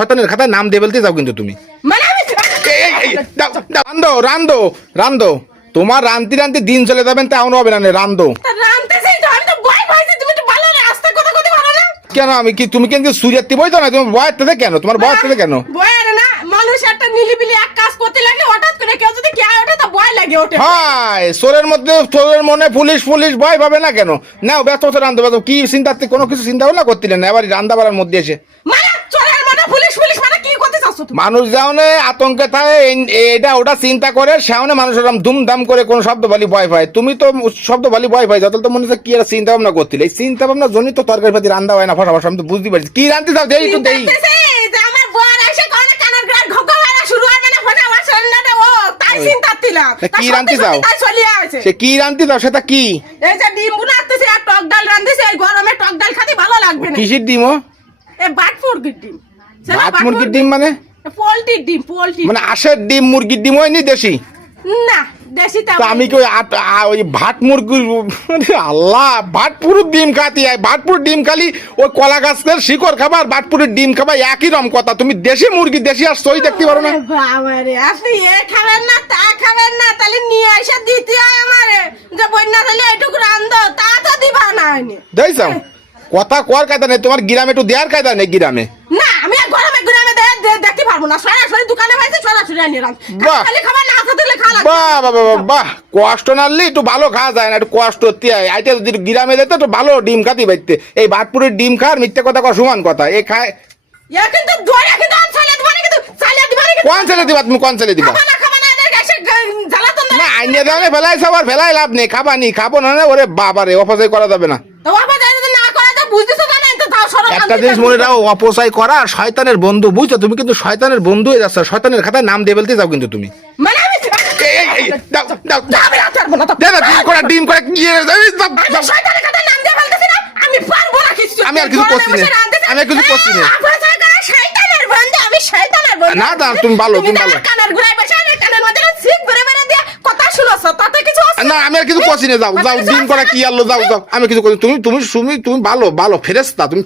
শয়তানের খাতায় নাম দিয়ে বলতে যাও কিন্তু তুমি। মানে আমি রান্ধো রান্ধো রান্ধো, তোমার রান্তি রান্তি দিন চলে যাবেন তেমন হবে না, রান্ধো। রানতেছি তো, আমি তো ভয় পাইছি, তুমি তো ভালো না আস্তে কথা কথা ভালো না। কেন আমি কি, তুমি কিন্তু সুরিয়াতি বই তো না, তোমার বয়ের থেকে কেন, তোমার বয়ের থেকে কেন? ভয় আর না, মানুষ একটা নিলিবিলি এক কাজ করতে লাগলে হঠাৎ করে কেউ যদি কে ওঠে তো ভয় লাগে ওঠে। হাই সোরের মধ্যে সোরের মনে পুলিশ পুলিশ ভয় পাবে না কেন? নাও ব্যস্ত হচ্ছে রান্ধো ব্যস্ত, কি চিন্তা কোনো কিছু চিন্তা ভাবনা করতিলেন না, এবার রান্না বাড়ার মধ্যে এসে মানে চোরের মনে পুলিশ পুলিশ মানে কি করতে চাচ্ছ তুমি? মানুষ যেমন আতঙ্কে থাকে এটা ওটা চিন্তা করে, সেমন মানুষ ওরকম ধুমধাম করে কোনো শব্দ বলি ভয় পায়। তুমি তো শব্দ বলি ভয় পাই যত, তো মনে হচ্ছে কি একটা চিন্তা ভাবনা করছিলে, এই চিন্তা ভাবনা জন্যই তো তরকারি পাতি রান্না হয় না ফটাফট। আমি তো বুঝতে পারছি কি রান্তি চাও, দেই তো দেই। আমার বর এসে কোন কানের গ্রাড ঘোকা মারা শুরু হবে না ফটাফট সন্ধ্যাটা ও তাই চিন্তা দিলাম। কি রান্তি চাও? তাই চলে আসে সে কি রান্তি চাও, সেটা কি? এই যে ডিম বুনাতেছে আর টক ডাল রাঁধতেছে, এই গরমে টক ডাল খেতে ভালো লাগবে না। কিসের ডিম? ও এ বাট মুরগির ডিম। ভাত মুরগির ডিম মানে? পোল্ট্রির ডিম, পোল্ট্রি মানে আশের ডিম মুরগির ডিম হয়নি দেশি? না দেশি তা তো আমি কি ওই ভাত মুরগির, আল্লাহ, ভাটপুরের ডিম খাতি হয়, ভাটপুরের ডিম খালি ওই কলা গাছের শিকড় খাবার, ভাটপুরের ডিম খাবার একই রকম কথা। তুমি দেশি মুরগি দেশি আর সই দেখতে পারো না? বাবা রে, আপনি এ খাবেন না তা খাবেন না, তাহলে নিয়ে এসে দিতে হয় আমারে যে বন্যা তাহলে এইটুকু রান্ধো, তা তো দিবা না হয়নি। দেখছো কথা কর কায়দা নেই তোমার, গ্রামে একটু দেওয়ার কায়দা নেই গ্রামে। না আমি আর গরমে গ্রামে দেখতে পারবো না, সরাসরি দোকানে পাইছে সরাসরি আনিয়ে রাখ। বাহ। খালি খাবার না হাতে দিলে খালা। বাহ বাহ বাহ বাহ, কষ্ট নাড়লে একটু ভালো খাওয়া যায় না, একটু কষ্ট আইতে যদি গ্রামে যেত একটু ভালো ডিম খাতি বাইতে। এই ভাটপুরের ডিম খাওয়ার মিথ্যে কথা কর সমান কথা। এ খায় এ কিন্তু দোয়া কিন্তু চালিয়ে দিবা না, কিন্তু চালিয়ে দিবা না, কিন্তু কোন ছেলে দিবা তুমি, কোন ছেলে দিবা? খাবা না এদের এসে জ্বালাতন না আইনে দেওয়া ফেলাই সবার ফেলাই লাভ নেই, খাবা নি খাবো না, ওরে বাবা রে অপচয় করা যাবে না। তো বাবা যদি না করে তো বুঝতেছো না, তো তাও সরল একটা জিনিস মনে রাখো, অপচয় করা শয়তানের বন্ধু, বুঝছো? তুমি কিন্তু শয়তানের বন্ধু হয়ে যাচ্ছ, শয়তানের খাতায় নাম দিয়ে বলতে যাও কিন্তু তুমি। মানে আমি দাও দাও আমি আর পারবো না তো। ডিম করে কি আমি শয়তানের কথা নাম দিয়ে বলতেছি না, আমি পারবো না কিছু। আমি আর কিছু করছি না, আমি আর কিছু করছি না। শয়তানের বন্ধু, আমি শয়তানের বন্ধু। না না তুমি ভালো, তুমি ভালো। কানের ঘুরাই বসে না, কানের মধ্যে সিক ভরে ভরে দিয়ে কথা শুনছ, তাতে কিছু আছে না আমি আর কিছু করছি না, যাও যাও ডিম করা কি আলো, যাও যাও, আমি কিছু করছি। তুমি তুমি তুমি তুমি ভালো ভালো ফেরেশতা তুমি।